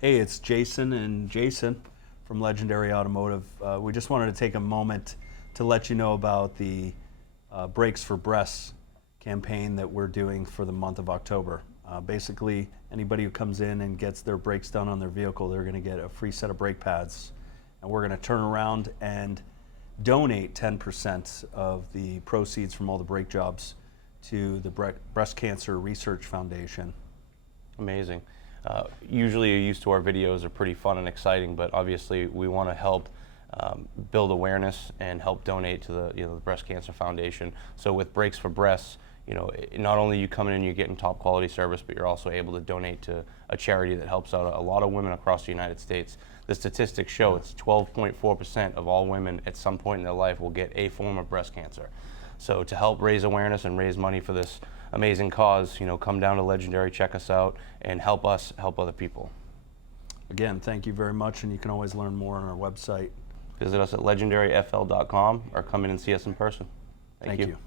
Hey, it's Jason and Jason from Legendary Automotive. We just wanted to take a moment to let you know about the Brakes for Breasts campaign that we're doing for the month of October. Basically, anybody who comes in and gets their brakes done on their vehicle, they're going to get a free set of brake pads. And we're going to turn around and donate 10% of the proceeds from all the brake jobs to the Breast Cancer Research Foundation. Amazing. Usually you're used to our videos are pretty fun and exciting, but obviously we want to help build awareness and help donate to the the Breast Cancer Foundation. So with Brakes for Breasts, not only you come in and you're getting top quality service, but you're also able to donate to a charity that helps out a lot of women across the United States. The statistics show it's 12.4% of all women at some point in their life will get a form of breast cancer. So to help raise awareness and raise money for this amazing cause, come down to Legendary, check us out, and help us help other people. Again, thank you very much, and you can always learn more on our website. Visit us at legendaryfl.com or come in and see us in person. Thank you.